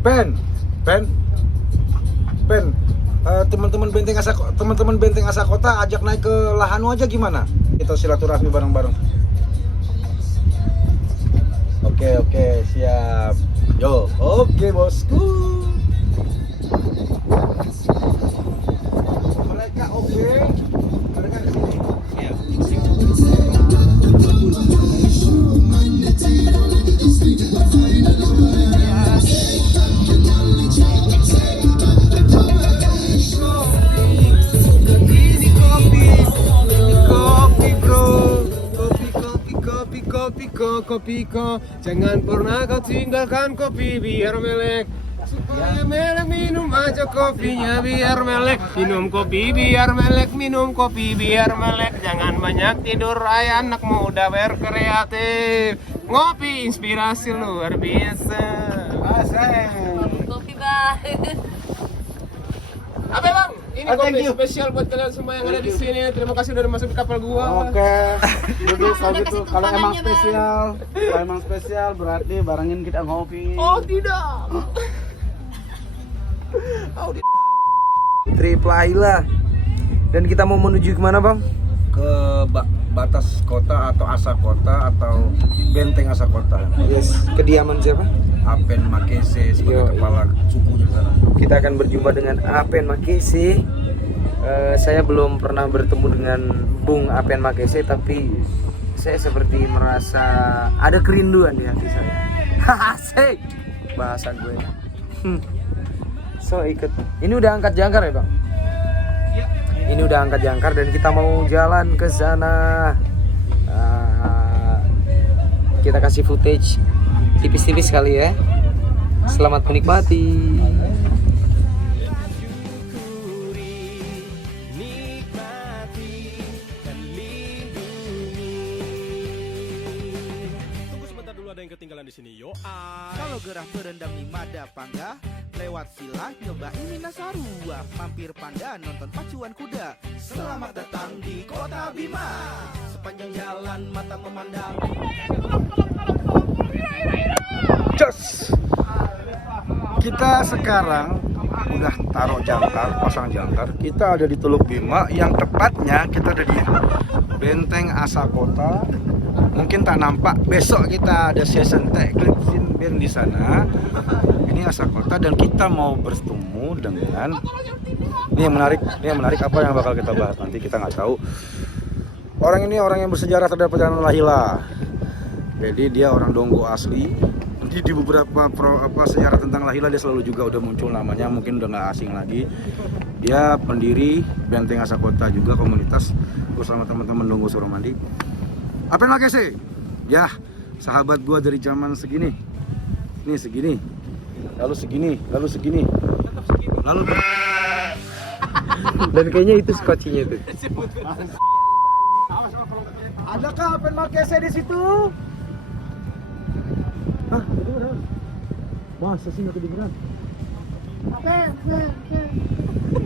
Pen. Teman-teman Benteng Asa Kota ajak naik ke Lahanu aja gimana? Kita silaturahmi bareng-bareng. Oke, siap. Yo, oke bosku. Mereka oke. Mereka ke sini. Siap. Kopi ko, jangan pernah kau tinggalkan kopi biar melek. Supaya melek minum aja kopinya biar melek. Minum kopi biar melek, minum kopi biar melek. Jangan banyak tidur, ay anak muda berkreatif. Ngopi inspirasi luar biasa. Asik. Kopi bang. Apa bang? Ini kopi spesial buat kalian semua yang ada di sini. Terima kasih udah masuk di kapal gua. Oke, duduk kalau Udah gitu. kasih Kalau emang tangannya, Bang. spesial berarti barengin kita ngopi. Oh tidak. Trip Laila. Dan kita mau menuju kemana bang? Ke batas kota atau Asa Kota atau Benteng Asa Kota. Yes. Kediaman siapa? Apen Makese sebagai kepala sukunya di sana. Kita akan berjumpa dengan Apen Makese. Saya belum pernah bertemu dengan Bung Apen Makese, tapi saya seperti merasa ada kerinduan di hati saya. Asik bahasan gue. So ikut. Ini udah angkat jangkar ya bang? Ini udah angkat jangkar dan kita mau jalan ke sana. Kita kasih footage tipis-tipis kali ya. Selamat menikmati. Tunggu sebentar dulu, ada yang ketinggalan di sini. Yo, Kalau gerah berendam di Mada Pangga, lewat Sila nyobain Minasarua, mampir Panda nonton pacuan kuda. Selamat datang di Kota Bima. Sepanjang jalan mata memandang. Jos. Kita sekarang udah taruh jangkar, pasang jangkar. Kita ada di Teluk Bima, yang tepatnya kita ada di Benteng Asa Kota. Mungkin tak nampak, besok kita ada session tech clip band di sana. Ini Asa Kota dan kita mau bertemu dengan ini yang menarik apa yang bakal kita bahas nanti, kita nggak tahu. Orang ini orang yang bersejarah terhadap perjalanan Lahila. Jadi dia orang Donggo asli. Nanti di beberapa sejarah tentang Lahila dia selalu juga udah muncul namanya, mungkin udah nggak asing lagi. Dia pendiri Benteng Asa Kota juga, komunitas bersama teman-teman Donggo Suramandi. Apen Makese, ya sahabat gua dari zaman segini, nih segini, lalu segini, lalu Dan kayaknya itu skocinya tuh. adakah Apen Makese di situ? Hah, kedengeran? Masa sih nggak kedengeran?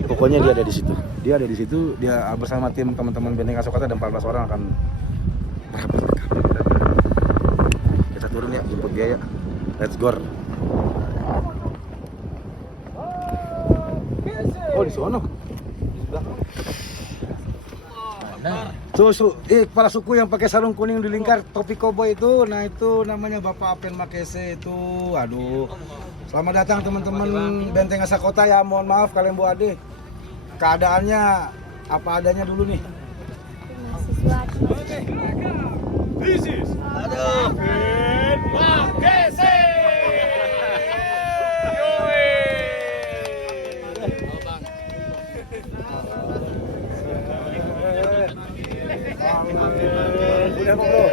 Pokoknya dia ada di situ. Dia bersama tim teman-teman Benteng Asa Kota dan 14 orang akan merapat ke kapal. Kita turun ya, jemput dia ya. Let's go. Oh di sono. Kepala suku yang pakai sarung kuning di lingkar topi koboi itu, nah itu namanya Bapak Apen Makese itu. Aduh. Selamat datang teman-teman Benteng Asa Kota ya. Mohon maaf kalian Bu Ade. Keadaannya apa adanya dulu nih. this is Apen Makese.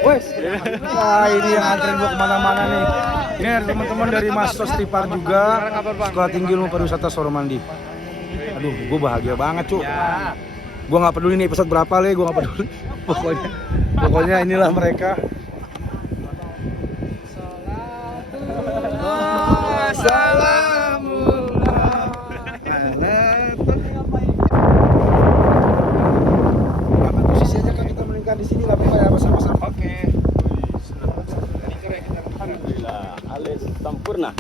Wes, wah ini yang anterin gua kemana-mana nih. Ini ada teman-teman dari Masos Tipar juga, Sekolah Tinggi Ilmu Pariwisata Suramandi. Aduh, gua bahagia banget cuy. Gua nggak peduli nih episode berapa le, gua nggak peduli. Pokoknya inilah mereka. Posisi aja kan kita meningkat di sini lah, ya bersama-sama. Oke. Alhamdulillah, alis sempurna.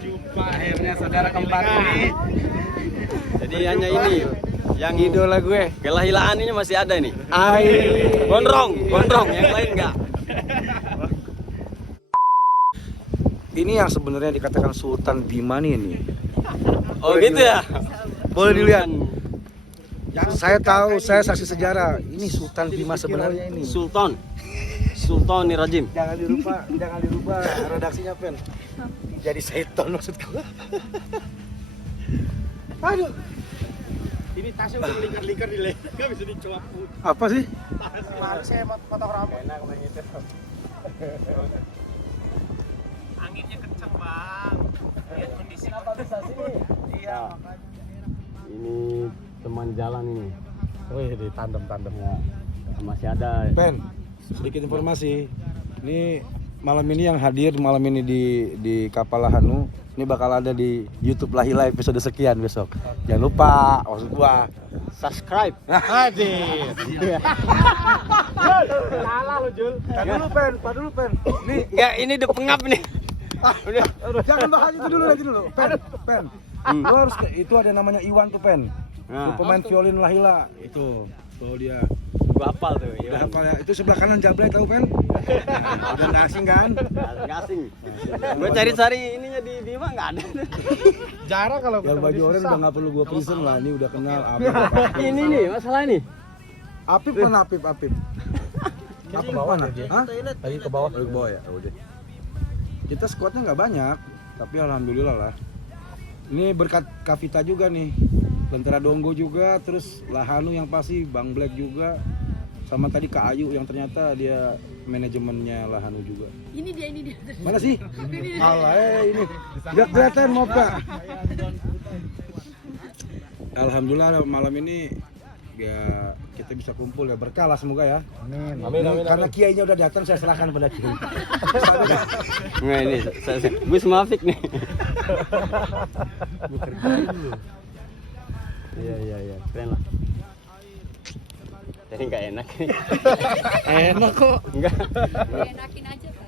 Jumpa akhirnya saudara kembar ini. Jadi hanya ini yang Idola gue. kelahilaan ini masih ada ini. Ai. Gondrong, yang lain enggak. Ini yang sebenarnya dikatakan Sultan Bima nih ini. Oh gitu ya. Boleh dilihat. Saya tahu, saya saksi sejarah. Ini Sultan Bima sebenarnya ini. Sultan Nirajim. Jangan dirubah redaksinya, Pen. Jadi Saiton maksudku. Aduh. Ini tasnya udah lingkar-lingkar di leher, nggak bisa dicuap. Apa sih? Saya potong rambut. Enak main itu. Anginnya kencang bang. Lihat kondisi. Kenapa bisa sini? Iya. Ini teman jalan ini. Wih, di tandem-tandem ya. Masih ada. Pen, sedikit informasi. Ini malam ini yang hadir malam ini di Kapal Lahanu. Ini bakal ada di YouTube Lahila episode sekian besok. Jangan lupa, maksud gua Subscribe. Hadir. Salah lo Jul. Pak dulu Pen. Nih, Enggak, ini udah pengap nih. jangan bahas itu dulu nanti dulu. Pen. Lu harus itu ada namanya Iwan tuh Pen. Nah. Tuh, pemain violin Lahila itu. Tuh dia. Gua hafal tuh. Udah hafal ya. Itu sebelah kanan Jablay tahu Pen? Udah nggak asing kan? Enggak asing. Gua cari-cari ininya di Bima enggak ada. Jarang kalau Yang baju oranye udah nggak perlu gua present lah. Ini udah kenal. Ini nih, masalah ini. Apip pernah Apip. Apip mana? Hah? Tadi ke bawah. Ke bawah ya. Udah. Kita squadnya nggak banyak, tapi alhamdulillah lah. Ini berkat Kavita juga nih. Lentera Donggo juga, terus Lahanu yang pasti, Bang Black juga, sama tadi Kak Ayu yang ternyata dia manajemennya Lahanu juga. Ini dia. Mana sih? Alah, ini nggak kelihatan mau Kak. Alhamdulillah malam ini ya kita bisa kumpul ya, berkah lah semoga ya. Amin. Karena kiainya udah datang, saya serahkan pada kiai. Nggak ini, gue semafik nih. Iya, keren lah. Jadi nggak enak. Enak kok. Enggak, Enakin aja kan.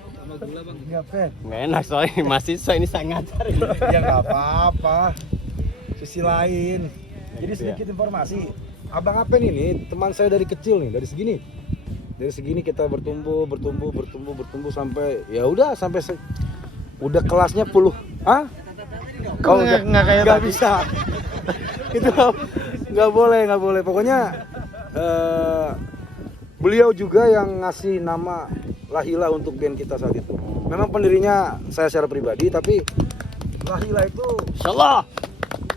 Nggak Pen. nggak enak soalnya mahasiswa ini saya ngajar. Ya nggak apa-apa. Sisi lain. Jadi sedikit informasi. Abang Apen ini teman saya dari kecil nih, dari segini kita bertumbuh sampai ya udah sampai udah kelasnya puluh. Hah? Kau nggak kayak nggak bisa. Itu nggak boleh. Pokoknya beliau juga yang ngasih nama Lahila untuk band kita saat itu. Memang pendirinya saya secara pribadi, tapi Lahila itu Insyaallah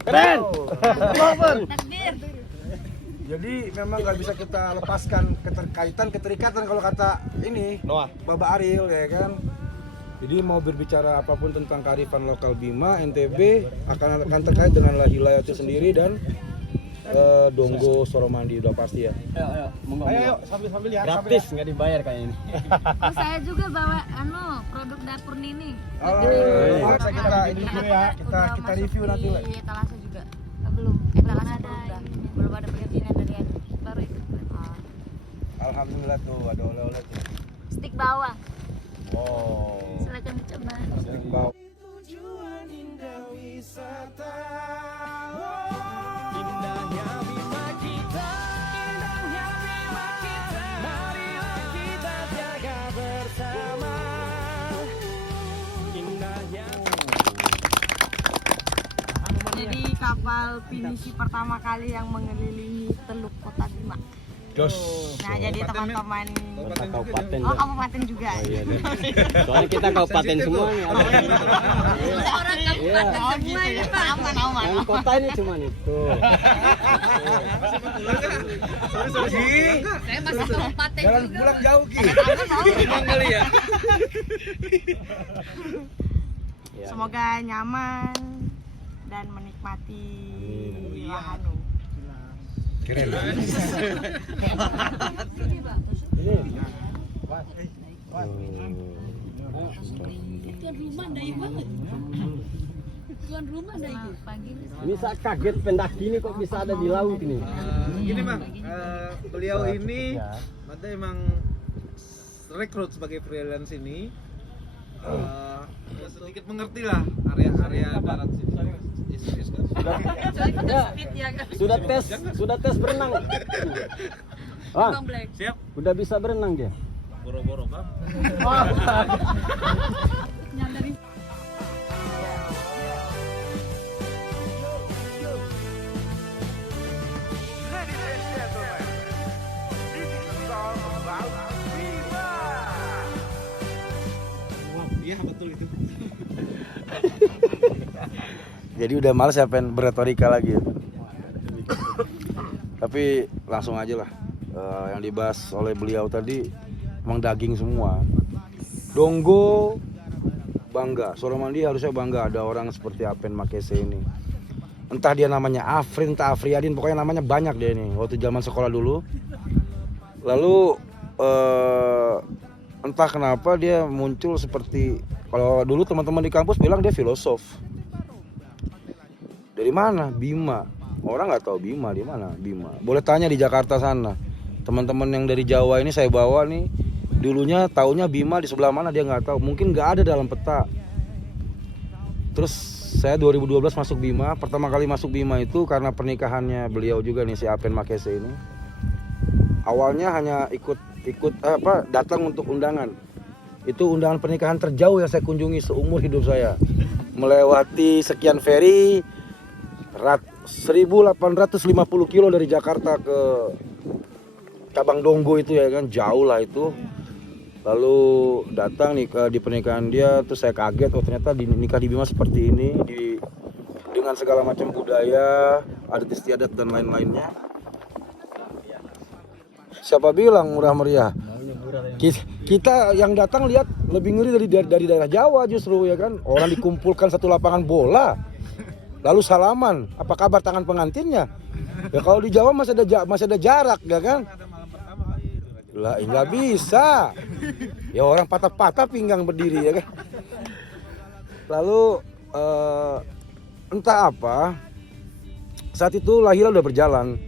keren. Takbir. jadi memang nggak bisa kita lepaskan keterikatan kalau kata ini Noah. Baba Ariel ya kan. Jadi mau berbicara apapun tentang kearifan lokal Bima, NTB akan terkait dengan Lahila itu sendiri dan Donggo Soromandi udah pasti ya. Ayo, monggo. Ayo, sambil lihat. Gratis nggak dibayar kayak ini. Oh, saya juga bawa produk dapur Nini. Kita ini dulu ya, kita review nanti lah. Di Talasa juga. Belum. Talasa belum ada perizinan dari baru itu. Alhamdulillah tuh ada oleh-oleh tuh. Stik bawang. Oh. Silakan dicoba. Bau. Indahnya Bima kita, marilah kita jaga bersama. Indahnya. Jadi kapal pinisi pertama kali yang mengelilingi Teluk Kota Bima. Jos. Nah, jadi teman-teman Kabupaten. oh kabupaten juga. Iya deh. Soalnya kita kabupaten semua nih. Orang kabupaten semua ini Pak. Aman. Yang kota ini cuma itu. Saya masih kabupaten Jalan juga. pulang jauh Ki. Ya. Semoga nyaman dan menikmati Lahanu. Keren. Tuan rumah dah itu. Pagi. Ini saya kaget pendaki ini kok bisa ada di laut ini. Gini bang, beliau ini ada emang rekrut sebagai freelance ini. sedikit mengerti lah area darat sini. Serius kan? Sudah tes berenang. Bang, Bang Black. Siap. udah bisa berenang dia. Boro-boro bang. Iya betul itu. Jadi udah males ya pengen berretorika lagi. Tapi langsung aja lah. Yang dibahas oleh beliau tadi emang daging semua. Donggo bangga, Suramandi harusnya bangga ada orang seperti Apen Makese ini. Entah dia namanya Afrin, entah Afriyadin, pokoknya namanya banyak dia ini. Waktu zaman sekolah dulu. Lalu entah kenapa dia muncul seperti, kalau dulu teman-teman di kampus bilang dia filosof. Dari mana? Bima. Orang nggak tahu Bima di mana. Bima. Boleh tanya di Jakarta sana. Teman-teman yang dari Jawa ini saya bawa nih. Dulunya taunya Bima di sebelah mana dia nggak tahu. Mungkin nggak ada dalam peta. Terus saya 2012 masuk Bima. Pertama kali masuk Bima itu karena pernikahannya beliau juga nih, si Apen Makese ini. Awalnya hanya ikut datang untuk undangan. Itu undangan pernikahan terjauh yang saya kunjungi seumur hidup saya. Melewati sekian ferry 1850 kilo dari Jakarta ke cabang Donggo itu ya kan, jauh lah itu. Lalu datang nih di pernikahan dia, terus saya kaget, oh ternyata nikah di Bima seperti ini, dengan segala macam budaya, adat istiadat dan lain-lainnya. Siapa bilang murah meriah? Kita yang datang lihat lebih ngeri dari daerah Jawa justru ya kan. Orang dikumpulkan satu lapangan bola, lalu salaman. Apa kabar tangan pengantinnya? Ya kalau di Jawa masih ada jarak ya kan. Lah nggak bisa. Ya orang patah-patah pinggang berdiri ya kan. Lalu entah apa, saat itu Lahila udah berjalan.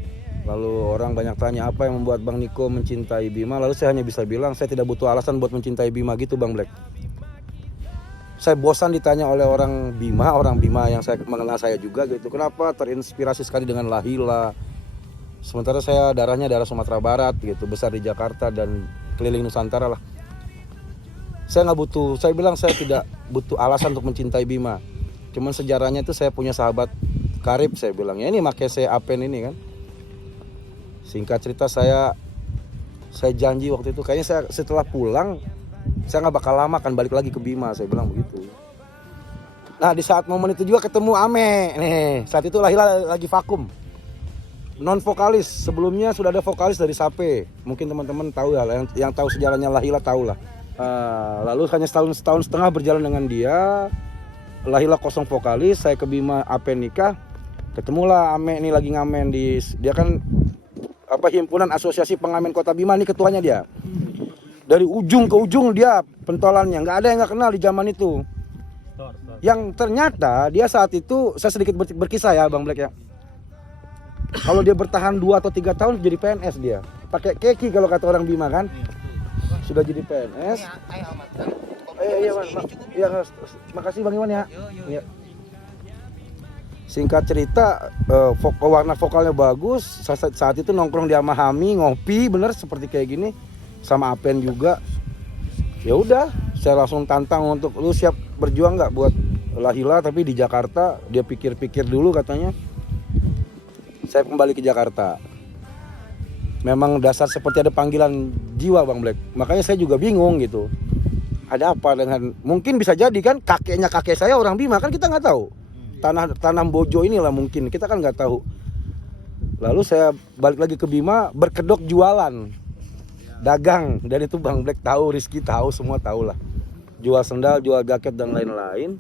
Lalu orang banyak tanya apa yang membuat Bang Niko mencintai Bima. Lalu saya hanya bisa bilang saya tidak butuh alasan buat mencintai Bima gitu Bang Black. Saya bosan ditanya oleh orang Bima yang saya mengenal saya juga gitu. Kenapa terinspirasi sekali dengan Lahila. Sementara saya darahnya darah Sumatera Barat gitu, besar di Jakarta dan keliling Nusantara lah. Saya bilang saya tidak butuh alasan untuk mencintai Bima. Cuman sejarahnya itu saya punya sahabat karib, saya bilang ya ini Makese Apen ini kan. Singkat cerita saya janji waktu itu kayaknya saya setelah pulang saya nggak bakal lama akan balik lagi ke Bima, saya bilang begitu. Nah di saat momen itu juga ketemu Ame nih, saat itu Lahila lagi vakum, non vokalis. Sebelumnya sudah ada vokalis dari Sape, mungkin teman-teman tahu ya, yang tahu sejarahnya Lahila tahu lah. Lalu hanya setahun setengah berjalan dengan dia, Lahila kosong vokalis, saya ke Bima Apen nikah, ketemulah Ame nih lagi ngamen dia kan himpunan asosiasi pengamen kota Bima, nih ketuanya dia. Dari ujung ke ujung dia pentolannya, nggak ada yang nggak kenal di zaman itu. Yang ternyata dia saat itu, saya sedikit berkisah ya Bang Black ya. Kalau dia bertahan 2 atau 3 tahun jadi PNS dia. Pakai keki kalau kata orang Bima kan. Sudah jadi PNS. Iya, makasih Bang Iwan ya. Iya. Singkat cerita, warna vokalnya bagus. Saat itu nongkrong di Amahami, ngopi bener seperti kayak gini, sama Apen juga. Ya udah, saya langsung tantang untuk lu siap berjuang nggak buat Lahila tapi di Jakarta. Dia pikir-pikir dulu katanya. Saya kembali ke Jakarta. Memang dasar seperti ada panggilan jiwa Bang Black. Makanya saya juga bingung gitu. Ada apa dengan, mungkin bisa jadi kan kakeknya kakek saya orang Bima, kan kita nggak tahu. Tanah Bojo inilah mungkin, kita kan nggak tahu. Lalu saya balik lagi ke Bima, berkedok jualan, dagang. Dan itu Bang Black tahu, Rizky tahu, semua tahu lah. Jual sendal, jual jaket dan lain-lain.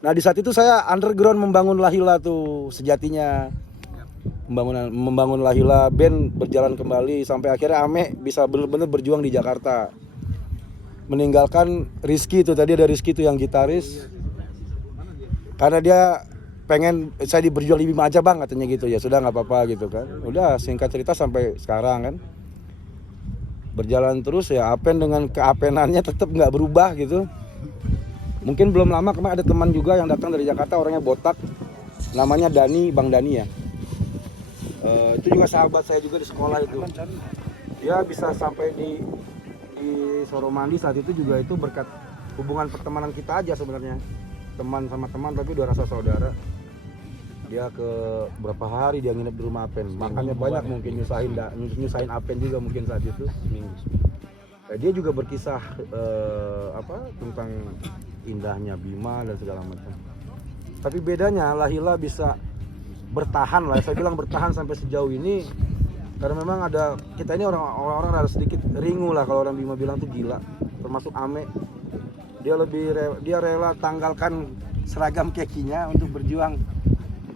Nah di saat itu saya underground membangun Lahila tuh sejatinya. Membangun Lahila, band berjalan kembali sampai akhirnya Ame bisa benar-benar berjuang di Jakarta. Meninggalkan Rizky itu, tadi ada Rizky itu yang gitaris. Karena dia pengen saya berjuang di Bima aja Bang katanya gitu, ya sudah nggak apa-apa gitu kan. Udah singkat cerita sampai sekarang kan. Berjalan terus ya, Apen dengan keapenannya tetap nggak berubah gitu. Mungkin belum lama kemarin ada teman juga yang datang dari Jakarta, orangnya botak, namanya Dani, Bang Dani ya. Itu juga sahabat saya juga di sekolah itu. Dia bisa sampai di Soromandi saat itu juga itu berkat hubungan pertemanan kita aja sebenarnya. Teman sama teman tapi udah rasa saudara. Dia ke berapa hari dia nginep di rumah Apen, makannya banyak mungkin nyusahin Apen juga mungkin saat itu. Dia juga berkisah tentang indahnya Bima dan segala macam. Tapi bedanya Lahila bisa bertahan lah, saya bilang bertahan sampai sejauh ini karena memang ada kita ini orang-orang rada sedikit ringu lah kalau orang Bima bilang tuh gila, termasuk Ame. Dia rela tanggalkan seragam kekinya untuk berjuang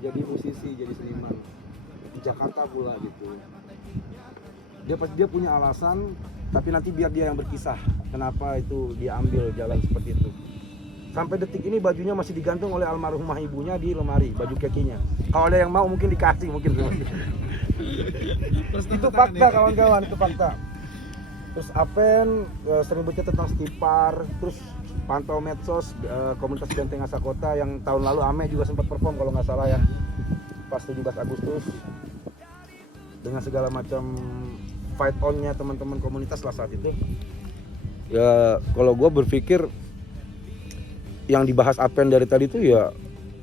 jadi musisi, jadi seniman di Jakarta pula gitu. Dia punya alasan, tapi nanti biar dia yang berkisah kenapa itu dia ambil jalan seperti itu. Sampai detik ini bajunya masih digantung oleh almarhumah ibunya di lemari, baju kekinya. Kalau ada yang mau mungkin dikasih mungkin. Itu fakta kawan-kawan, itu fakta. Terus Apen sering bercerita tentang Stipar, terus pantau medsos komunitas Benteng Asa Kota yang tahun lalu Ame juga sempat perform kalau nggak salah ya, pas 17 Agustus dengan segala macam fight on-nya teman-teman komunitas lah saat itu. Ya kalau gue berpikir yang dibahas Apen dari tadi itu ya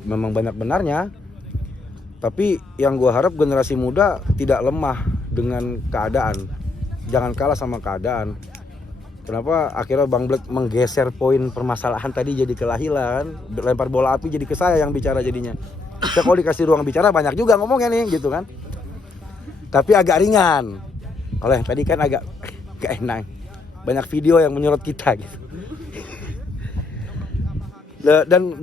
memang banyak benarnya, tapi yang gue harap generasi muda tidak lemah dengan keadaan, jangan kalah sama keadaan. Kenapa akhirnya Bang Black menggeser poin permasalahan tadi jadi ke Lahila kan, lempar bola api jadi ke saya yang bicara jadinya. Saya kalau dikasih ruang bicara banyak juga ngomongnya nih gitu kan, tapi agak ringan. Kalau yang tadi kan agak gak enak, banyak video yang menyorot kita gitu. Dan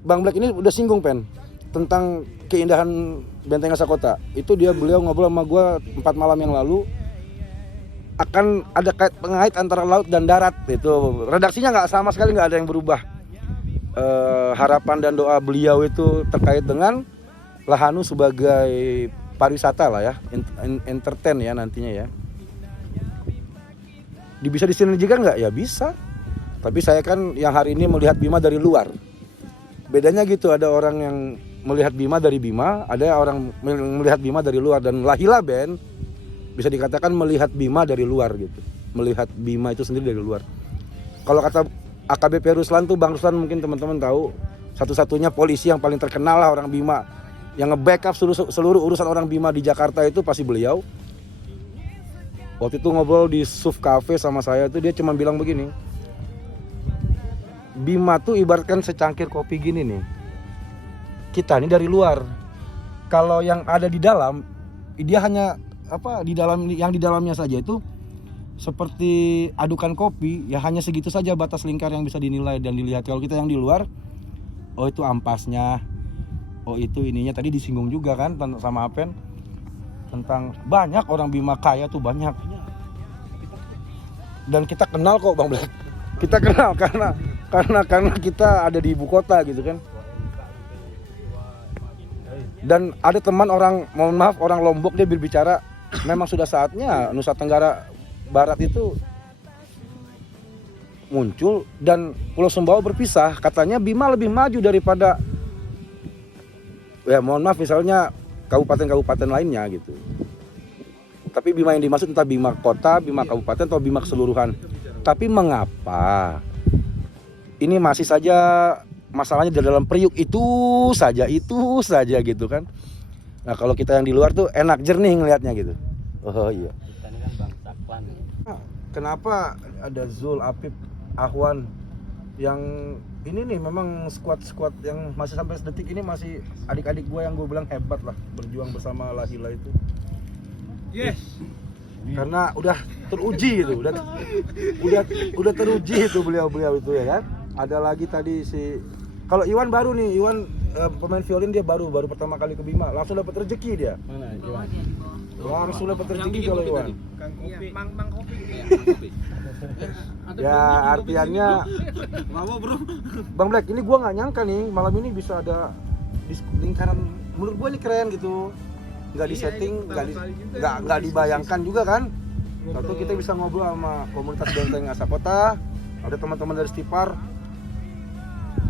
Bang Black ini udah singgung Pen tentang keindahan Benteng Asa Kota. Itu beliau ngobrol sama gue 4 malam yang lalu, akan ada pengait antara laut dan darat. Itu redaksinya nggak sama sekali, nggak ada yang berubah. Harapan dan doa beliau itu terkait dengan Lahanu sebagai pariwisata lah ya, entertain ya nantinya ya. Bisa disinergikan nggak? Ya bisa. Tapi saya kan yang hari ini melihat Bima dari luar. Bedanya gitu, ada orang yang melihat Bima dari Bima, ada orang melihat Bima dari luar. Dan Lahila Band bisa dikatakan melihat Bima dari luar gitu. Melihat Bima itu sendiri dari luar. Kalau kata AKBP Ruslan tuh, Bang Ruslan mungkin teman-teman tahu, satu-satunya polisi yang paling terkenal lah orang Bima, yang nge-backup seluruh urusan orang Bima di Jakarta itu pasti beliau. Waktu itu ngobrol di Suf Cafe sama saya tuh, dia cuma bilang begini, Bima tuh ibaratkan secangkir kopi gini nih. Kita ini dari luar. Kalau yang ada di dalam, dia hanya di dalamnya saja itu seperti adukan kopi, ya hanya segitu saja batas lingkar yang bisa dinilai dan dilihat. Kalau kita yang di luar, oh itu ampasnya, oh itu ininya. Tadi disinggung juga kan sama Apen tentang banyak orang Bima kaya tuh banyak. Dan kita kenal kok Bang Black. Kita kenal karena kita ada di ibu kota gitu kan. Dan ada teman orang, mohon maaf, orang Lombok, dia berbicara memang sudah saatnya Nusa Tenggara Barat itu muncul dan Pulau Sumbawa berpisah. Katanya Bima lebih maju daripada, ya mohon maaf, misalnya kabupaten-kabupaten lainnya gitu. Tapi Bima yang dimaksud entah Bima kota, Bima kabupaten, atau Bima keseluruhan. Tapi mengapa ini masih saja masalahnya di dalam Priuk itu saja gitu kan. Nah kalau kita yang di luar tuh enak jernih ngelihatnya gitu. Oh iya. Kenapa ada Zul, Apip, Ahwan yang ini nih memang squad yang masih sampai detik ini masih adik-adik gue yang gue bilang hebat lah berjuang bersama Lahila itu. Yes. Karena udah teruji itu, udah teruji itu beliau itu ya kan. Ada lagi tadi kalau Iwan baru nih, Iwan pemain violin, dia baru pertama kali ke Bima, langsung dapat rezeki dia. Mana Iwan? Langsung dapat rezeki kalau Iwan. Mang kopi. Ya artiannya, Bang Black, ini gua nggak nyangka nih malam ini bisa ada di lingkaran. Menurut gua ini keren gitu. Nggak disetting, nggak dibayangkan juga kan. Satu kita bisa ngobrol sama komunitas Benteng Asa Kota, ada teman-teman dari Stipar.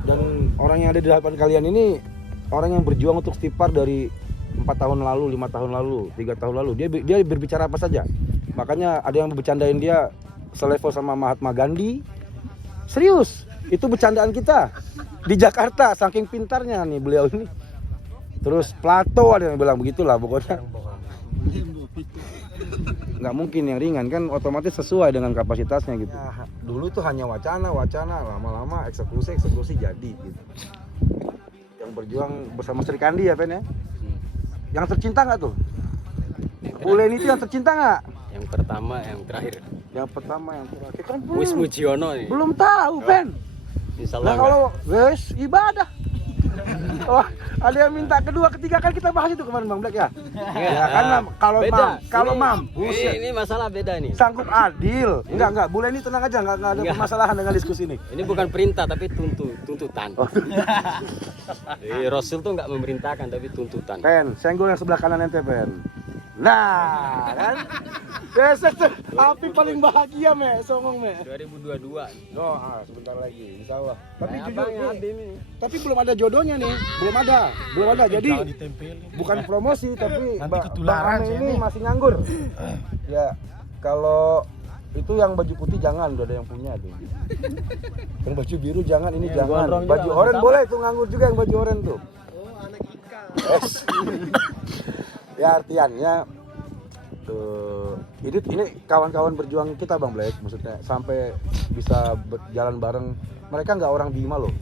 Dan orang yang ada di hadapan kalian ini orang yang berjuang untuk istighfar dari 4 tahun lalu, 5 tahun lalu, 3 tahun lalu. Dia berbicara apa saja. Makanya ada yang bercandain dia selevel sama Mahatma Gandhi. Serius, itu bercandaan kita di Jakarta, saking pintarnya nih beliau ini. Terus Plato ada yang bilang begitulah pokoknya. Nggak mungkin yang ringan kan, otomatis sesuai dengan kapasitasnya gitu. Dulu tuh hanya wacana, lama-lama eksekusi jadi gitu. Yang berjuang bersama Sri Kandi ya Pen ya. Yang tercinta nggak tuh? Bu Leni itu yang tercinta nggak? Yang pertama, yang terakhir. Yang pertama, yang terakhir kan Wis Mujiono nih. belum tahu Pen. Insya Nah Allah. kalau wes ibadah. Oh, ada yang minta kedua, ketiga kan kita bahas itu kemarin Bang Black ya. Ya karena kalau mampu Ini masalah beda nih. sanggup adil. Enggak, Bu Leni tenang aja, enggak ada permasalahan dengan diskusi ini. Ini bukan perintah tapi tuntutan. Rasul tuh nggak memerintahkan tapi tuntutan. Pen, senggol yang sebelah kanan ente Pen. Nah, kan? Besok tuh api paling bahagia me, songong me. 2022. Doa sebentar lagi, insya Allah. Tapi Kayak jujur abangnya nih, Adi nih. tapi belum ada jodohnya nih, belum ada. Jadi bukan promosi, tapi Bang Ame ini masih nganggur. Ya, kalau itu yang baju putih jangan, udah ada yang punya tuh. Yang baju biru jangan, ini jangan. gondrong Baju juga, oranye sama. boleh tuh nganggur juga yang baju oranye tuh. Oh, anak Ika. Yes. Ya artiannya ini kawan-kawan berjuang kita Bang Black, maksudnya sampai bisa berjalan bareng. Mereka nggak orang Bima loh,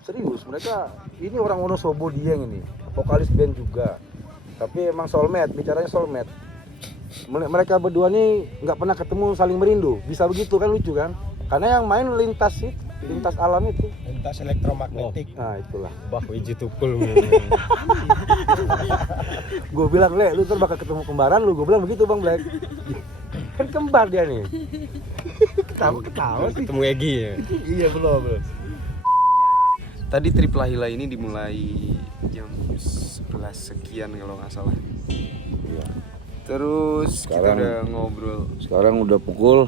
serius, mereka ini orang Wonosobo Dieng ini, vokalis band juga, tapi emang soulmate, bicaranya soulmate. Mereka berdua nih nggak pernah ketemu saling merindu, bisa begitu kan, lucu kan, karena yang main lintas alam itu, Lintas elektromagnetik. nah itulah. Bah wiji tukul. Gue bilang, Le, lu ntar bakal ketemu kembaran lu. Gue bilang begitu Bang Black. Kan kembar dia nih. Ketawa sih. Ketemu Egi ya. Iya belum. Tadi trip Lahila ini dimulai jam 11 sekian kalau nggak salah. Iya. Terus Sekarang- kita udah ngobrol. Sekarang udah pukul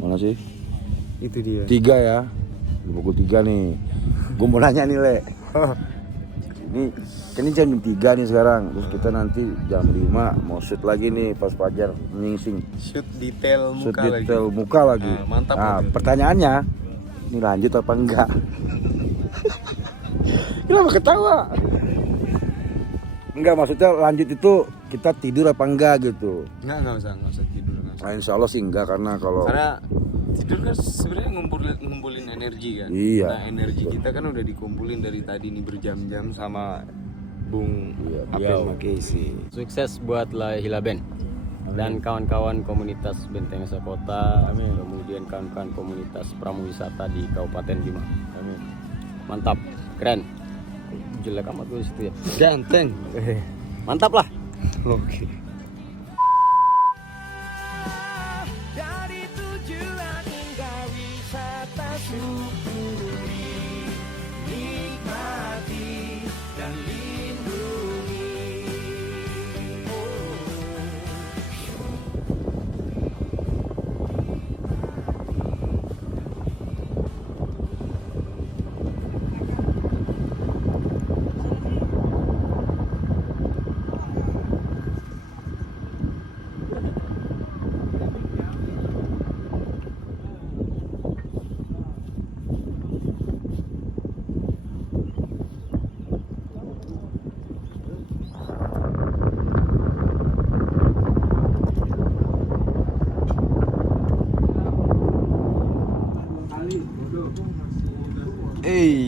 mana sih? Itu dia. 3 ya. Udah pukul 3 nih. Gue mau nanya nih, Le. Ini jam 3 nih sekarang. Terus kita nanti jam 5 mau shoot lagi nih pas Fajar nyingsing. Shoot detail Shoot muka lagi. detail muka lagi. Nah, mantap Nah, lagi. pertanyaannya, ini lanjut apa enggak? Kenapa ketawa? Enggak, maksudnya lanjut itu kita tidur apa enggak gitu. Nggak usah tidur. Nggak usah. Nah, insya Allah sih enggak, karena kalau Karena tidur kan sebenarnya ngumpulin energi kan. Iya. Nah, energi kita kan udah dikumpulin dari tadi nih berjam-jam sama Bung Iya, Apen beliau. Makesi. Sukses buat Lahila Band dan kawan-kawan komunitas Benteng Esa Kota. Amin. Kemudian kawan-kawan komunitas pramuwisata di Kabupaten Bima. Amin. Mantap, keren. Jelek amat gue situ ya. Ganteng. Mantap lah. Oke. Dari tujuan hingga wisata syukuri, nikmati dan lindungi.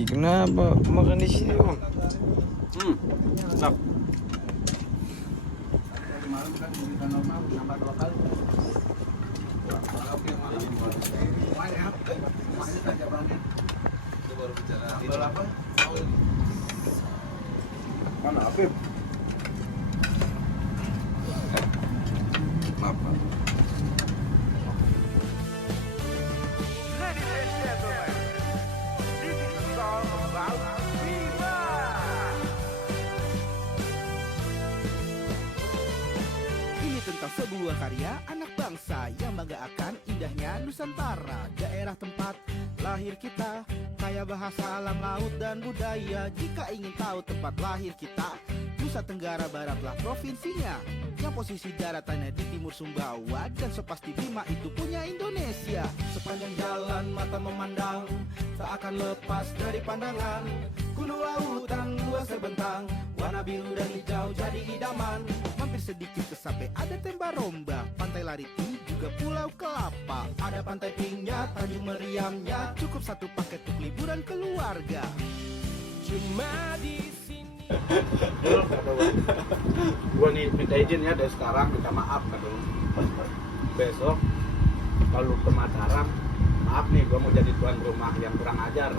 Kenapa makan di sini, Om? Mantap. mana Afif? Ini tentang sebuah karya anak bangsa yang bangga akan indahnya Nusantara, daerah tempat lahir kita, kaya bahasa alam laut dan budaya. Jika ingin tahu tempat lahir kita, Nusa Tenggara Baratlah provinsinya, yang posisi daratannya di timur Sumbawa, dan so pasti Bima itu punya Indonesia. Sepanjang jalan mata memandang, tak akan lepas dari pandangan. Gunung lautan luas terbentang, warna biru dan hijau jadi idaman. Mampir sedikit ke Sape ada Tembaromba, Pantai Lariti juga Pulau Kelapa. Ada Pantai Pingnya, Tanjung Meriamnya, cukup satu paket untuk liburan keluarga. Cuma di sini. Gua nih minta izin ya dari sekarang, minta maaf kata lu. Besok kalau ke Mataram, maaf nih gua mau jadi tuan rumah yang kurang ajar.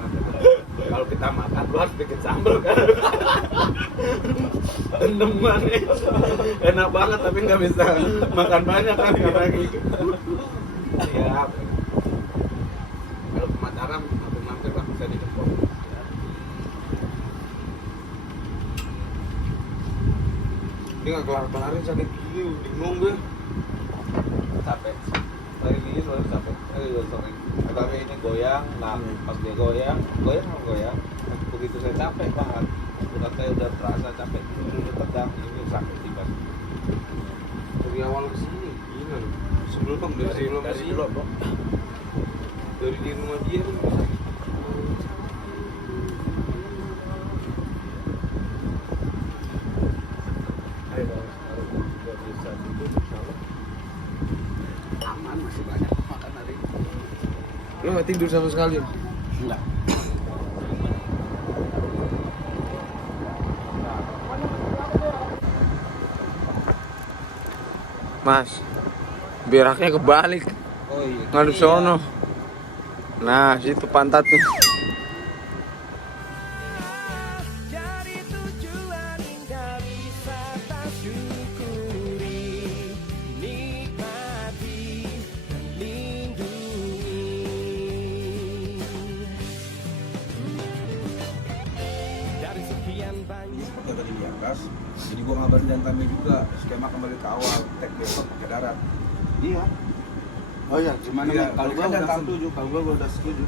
Kalau kita makan lu harus bikin sambal kan. Endem banget, enak banget tapi nggak bisa makan banyak kan lagi. Siap. Kalau ke Mataram, mampir lah bisa dijemput. Ini nggak kelar-kelarin sakit gigi, bingung gue. Capek. Hari ini selalu capek. Sorry. Tapi ini goyang, nah pas dia goyang. Begitu saya capek banget. Udah saya udah terasa capek, udah tegang, ini sakit tiba. Dari awal ke sini, gila loh. Sebelum dari dulu, Bro. Dari di rumah dia tuh. Aman, masih banyak makan hari. Lo nggak tidur sama sekali? Enggak. Mas, beraknya kebalik. Oh iya. Ngadep sono. Nah, situ pantatnya. Jadi tujuan indah wisata, syukuri, nikmati, lindungi. Dari sekian banyak. Seperti tadi di atas, jadi gua ngabarin jantannya juga skema kembali ke awal, tek besok pakai darat. Iya. Oh iya, gimana Iya, kalau tadi gua kan udah jantan. setuju, udah setuju.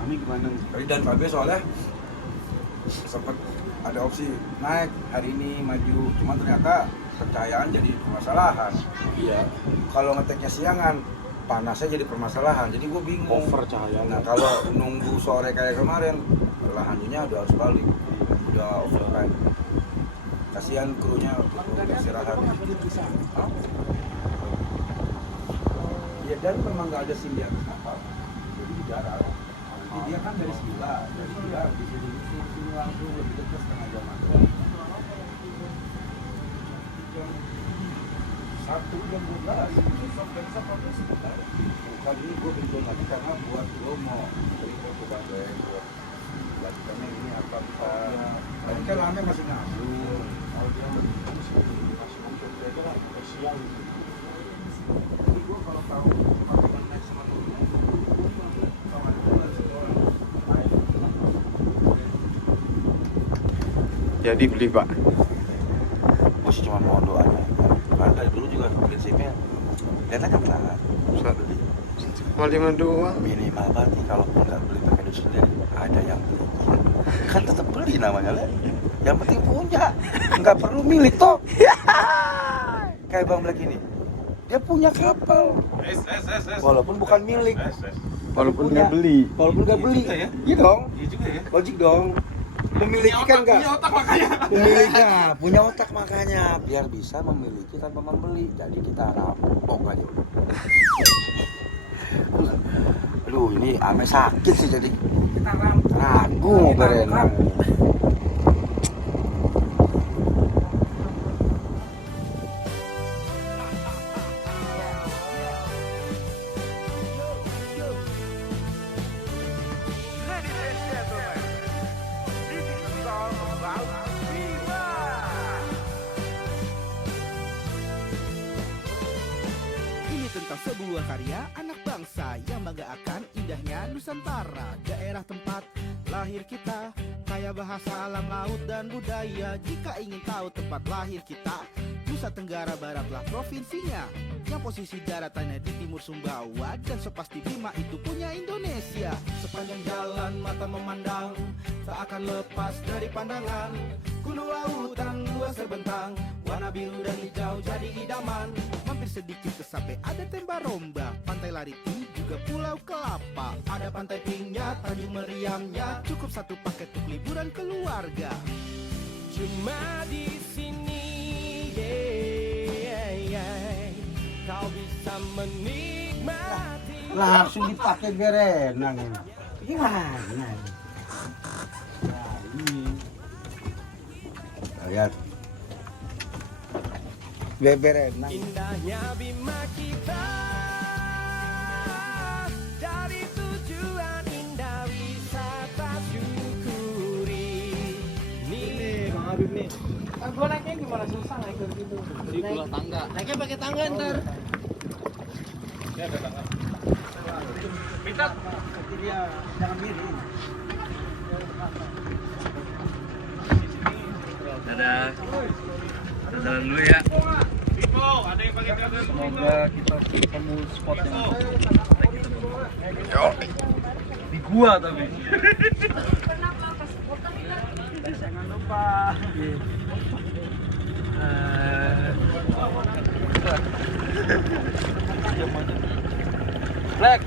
Mami gimana? Tadi dan KB soalnya sempat ada opsi naik hari ini maju, cuma ternyata pencahayaan jadi permasalahan. Iya. Kalau ngeteknya siangan, panasnya jadi permasalahan. Jadi gue bingung. Over cahaya. Nah kalau nunggu sore kayak kemarin, lahannya udah harus balik, udah overtime. Kasihan krunya untuk istirahat. Hah? Ya dan memang nggak ada sim di atas kapal, jadi di darat. Jadi dia kan dari Sila, di sini langsung lebih dekat setengah jam aja. Jam 1 jam 12 besok sebentar. Kali ini gue bikin lagi karena buat lo mau cerita ke Bang buat lanjutannya ini apa bisa. Tadi kan rame masih ngabur. Kalau dia masih muncul mereka lah siang. Jadi gue kalau tahu patungan naik sama turunnya, Jadi beli, Pak. gue sih cuma mau doanya. Karena dari dulu juga prinsipnya lihat aja pelan. Cuma doang. Minimal banget nih kalau nggak beli pakai duit sendiri, ada yang beli. Kan tetap beli namanya lah. Yang penting punya, nggak perlu milik toh. Kayak Bang Black ini, dia punya kapal, walaupun bukan milik. Walaupun Punya. nggak beli. Walaupun nggak beli, iya dong. Iya juga ya. Logik dong. Memiliki kan nggak? Punya otak makanya. Pemiliknya punya otak makanya biar bisa memiliki tanpa membeli. Jadi kita rampok aja. Aduh ini ame sakit sih jadi. Ragu mau berenang. Ini tentang sebuah karya anak bangsa yang bangga akan indahnya Nusantara, daerah tempat lahir kita, kaya bahasa alam laut dan budaya. Jika ingin tahu tempat lahir kita, Nusa Nusa Tenggara Baratlah provinsinya, yang posisi daratannya di timur Sumbawa, dan so pasti Bima itu punya Indonesia. Sepanjang jalan mata memandang, tak akan lepas dari pandangan. Gunung lautan luas terbentang, warna biru dan hijau jadi idaman. Mampir sedikit ke Sape ada Tembaromba, Pantai Lariti juga Pulau Kelapa. Ada Pantai Pingnya, Tanjung Meriamnya, cukup satu paket untuk liburan keluarga. Cuma di sini kau bisa menikmati. Langsung dipakai berenang ini. Gimana? Nah, ini. Lihat. Berenang. Indahnya Bima kita, dari tujuan indah wisata syukuri. Nih, Bang Habib nih. Gua naiknya gimana, susah naik ke situ? Naik tangga. Naiknya pakai tangga ntar. Ya ada tangga. Minta. Dia jangan miring. Dadah. Dadah dulu ya. Semoga kita ketemu spot yang di gua tapi. Jangan lupa. Black.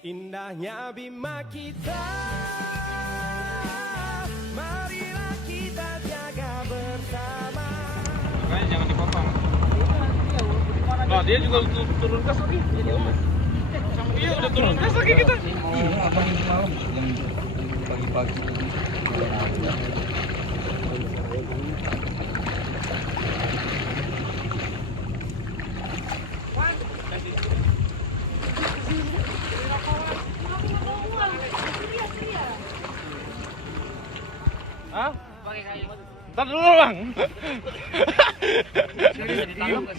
Indahnya Bima kita, marilah kita jaga bersama. Makanya jangan dipotong. Nah, dia juga turun gas lagi. Iya, udah turun gas lagi kita. Iya, abang ini malam yang pagi-pagi. Hah? Ntar dulu bang.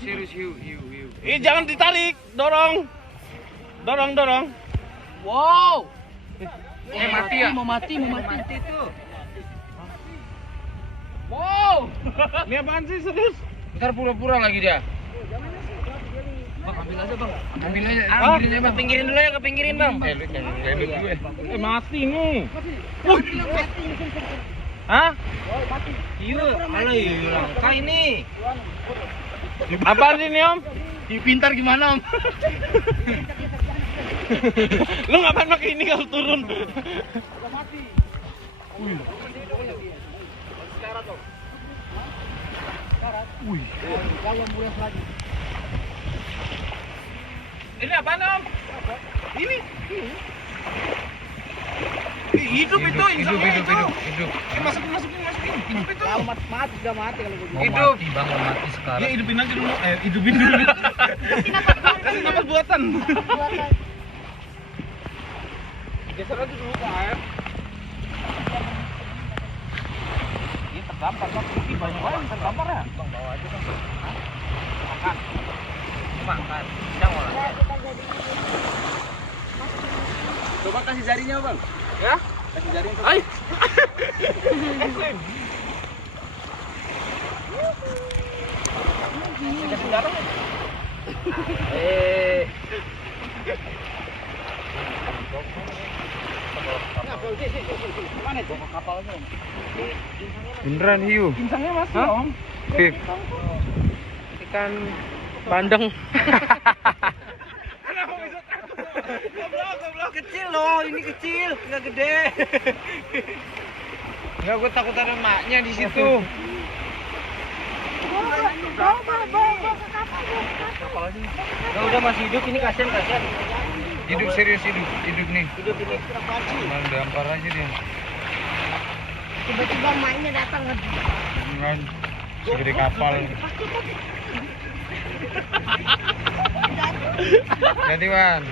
Serius, hiu. Jangan ditarik, dorong. Dorong. Wow. Mati ya? Mau mati tuh. Wow. Ini apaan sih serius? Ntar pura-pura lagi dia. Bang, ambil aja bang. Ambil aja. Ah? Bang. Pinggirin dulu ya, ke pinggirin bang. Mati nih. Hah? Iya, malah langka ini. Apaan sih ini om? Pintar gimana om? Lu ngapain pakai ini kalau turun? Ini apaan om? Ini. Hidup itu, insangnya itu. Masukin. Hidup itu. Mati udah mati kalau begitu. Hidup. Bang, mau mati sekarang. Ya hidupin aja dulu. Hidupin dulu. Kasih napas buatan. Geser aja dulu ke air. Ini terdampar bang. Ini banyak banget terdampar ya. Bang bawa aja bang. Makan. Jangan lah. Coba kasih jarinya bang. Ya? Kasih jaring. Ay. Kasih garam. Mana itu? Kapalnya. Beneran hiu. Ginsangnya masih om. Oke. Ikan bandeng. Kecil loh, ini kecil, nggak gede. Enggak, gue takut ada maknya di situ. Nah, udah masih hidup, ini kasihan. Hidup serius hidup nih. Hidup ini. Main dampar aja dia. Tiba-tiba mainnya datang. Beneran segede kapal. Jadi Wan.